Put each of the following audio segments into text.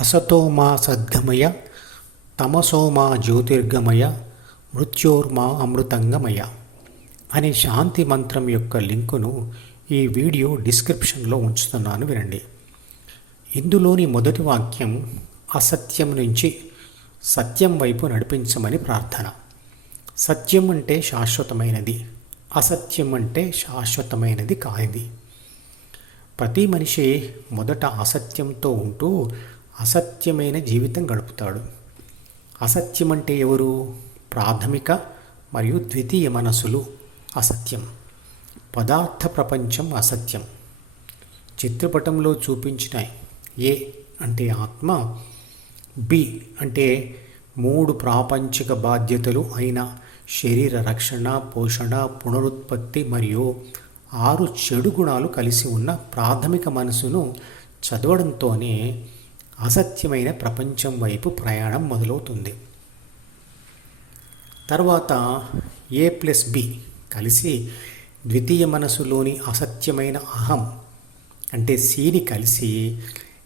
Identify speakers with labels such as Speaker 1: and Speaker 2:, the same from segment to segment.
Speaker 1: అసతోమా సద్గమయ తమసోమా జ్యోతిర్గమయ మృత్యోర్మా అమృతంగమయ అనే శాంతి మంత్రం యొక్క లింకును ఈ వీడియో డిస్క్రిప్షన్లో ఉంచుతున్నాను వినండి. ఇందులోని మొదటి వాక్యం అసత్యం నుంచి సత్యం వైపు నడిపించమని ప్రార్థన. సత్యం అంటే శాశ్వతమైనది అసత్యం అంటే శాశ్వతమైనది కానిది. ప్రతి మనిషి మొదట అసత్యంతో ఉంటూ అసత్యమైన జీవితం గడుపుతాడు. అసత్యం అంటే ఎవరు? ప్రాథమిక మరియు ద్వితీయ మనసులు అసత్యం. పదార్థ ప్రపంచం అసత్యం. చిత్రపటంలో చూపించిన ఏ అంటే ఆత్మ బి అంటే మూడు ప్రాపంచిక బాధ్యతలు అయిన శరీర రక్షణ పోషణ పునరుత్పత్తి మరియు ఆరు చెడు గుణాలు కలిసి ఉన్న ప్రాథమిక మనసును చదవడంతోనే అసత్యమైన ప్రపంచం వైపు ప్రయాణం మొదలవుతుంది. తర్వాత ఏ ప్లస్ బి కలిసి ద్వితీయ మనసులోని అసత్యమైన అహం అంటే సిని కలిసి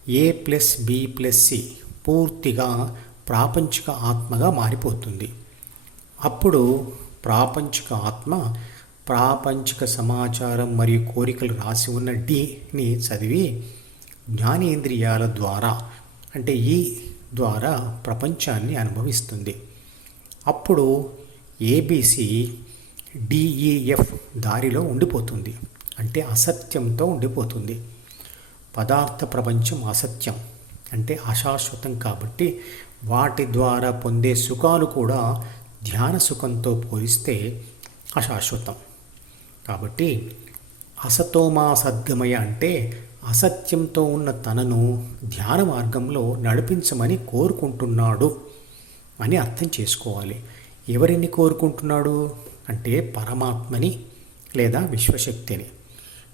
Speaker 1: A plus B plus C పూర్తిగా ప్రాపంచిక ఆత్మగా మారిపోతుంది. అప్పుడు ప్రాపంచిక ఆత్మ ప్రాపంచిక సమాచారం మరియు కోరికలు రాసి ఉన్న డిని చదివి జ్ఞానేంద్రియాల ద్వారా అంటే ఈ ద్వారా ప్రపంచాన్ని అనుభవిస్తుంది. అప్పుడు ఏబిసి డిఈఎఫ్ దారిలో ఉండిపోతుంది. అంటే అసత్యంతో ఉండిపోతుంది. పదార్థ ప్రపంచం అసత్యం. అంటే అశాశ్వతం కాబట్టి వాటి ద్వారా పొందే సుఖాలు కూడా ధ్యాన సుఖంతో పోలిస్తే అశాశ్వతం. కాబట్టి అసతోమా సద్గమయ అంటే అసత్యంతో ఉన్న తనను ధ్యాన మార్గంలో నడిపించమని కోరుకుంటున్నాడు అని అర్థం చేసుకోవాలి. ఎవరిని కోరుకుంటున్నాడు? అంటే పరమాత్మని లేదా విశ్వశక్తిని.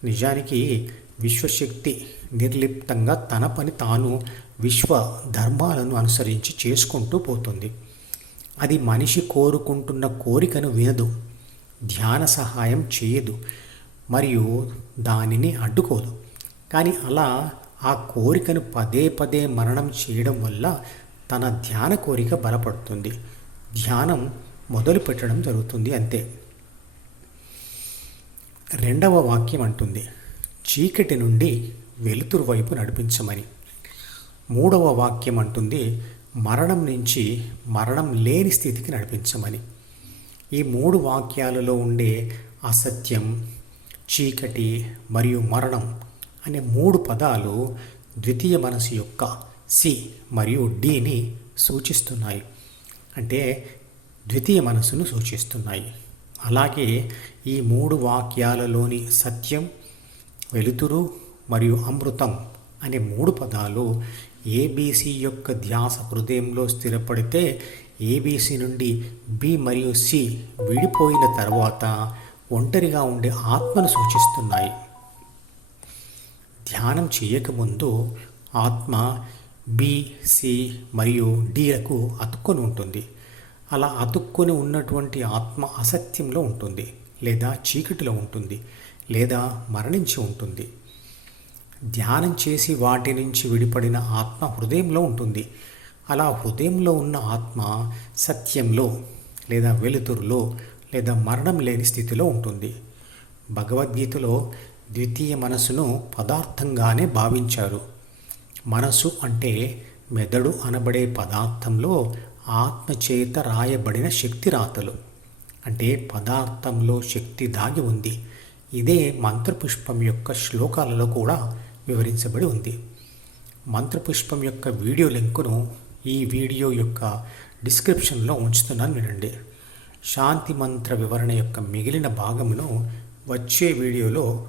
Speaker 1: నిజానికి విశ్వశక్తి నిర్లిప్తంగా తన పని తాను విశ్వ ధర్మాలను అనుసరించి చేసుకుంటూ పోతుంది. అది మనిషి కోరుకుంటున్న కోరికను వినదు ధ్యాన సహాయం చేయదు మరియు దానిని అడ్డుకోదు. కానీ అలా ఆ కోరికను పదే పదే మరణం చేయడం వల్ల తన ధ్యాన కోరిక బలపడుతుంది. ధ్యానం మొదలు పెట్టడం జరుగుతుంది అంతే. రెండవ వాక్యం అంటుంది చీకటి నుండి వెలుతురు వైపు నడిపించమని. మూడవ వాక్యం అంటుంది మరణం నుంచి మరణం లేని స్థితికి నడిపించమని. ఈ మూడు వాక్యాలలో ఉండే అసత్యం చీకటి మరియు మరణం అనే మూడు పదాలు ద్వితీయ మనసు యొక్క సి మరియు డిని సూచిస్తున్నాయి. అంటే ద్వితీయ మనసును సూచిస్తున్నాయి. అలాగే ఈ మూడు వాక్యాలలోని సత్యం వెలుతురు మరియు అమృతం అనే మూడు పదాలు ఏబీసీ యొక్క ధ్యాస హృదయంలో స్థిరపడితే ఏబీసీ నుండి బి మరియు సి విడిపోయిన తర్వాత ఒంటరిగా ఉండే ఆత్మను సూచిస్తున్నాయి. ధ్యానం చేయకముందు ఆత్మ బి సి మరియు డిలకు అతుక్కొని ఉంటుంది. అలా అతుక్కొని ఉన్నటువంటి ఆత్మ అసత్యంలో ఉంటుంది లేదా చీకటిలో ఉంటుంది లేదా మరణించి ఉంటుంది. ధ్యానం చేసి వాటి నుంచి విడిపడిన ఆత్మ హృదయంలో ఉంటుంది. అలా హృదయంలో ఉన్న ఆత్మ సత్యంలో లేదా వెలుతురులో లేదా మరణం లేని స్థితిలో ఉంటుంది. భగవద్గీతలో ద్వితీయ మనసును పదార్థంగానే భావించారు. మనసు అంటే మెదడు అనబడే పదార్థంలో ఆత్మచేత రాయబడిన శక్తి రాతలు అంటే పదార్థంలో శక్తి దాగి ఉంది. ఇదే మంత్రపుష్పం యొక్క శ్లోకాలలో కూడా వివరించబడి ఉంది. మంత్రపుష్పం యొక్క వీడియో లింకును ఈ వీడియో యొక్క డిస్క్రిప్షన్లో ఉంచుతున్నాను వినండి. శాంతి మంత్ర వివరణ యొక్క మిగిలిన భాగమును వచ్చే వీడియోలో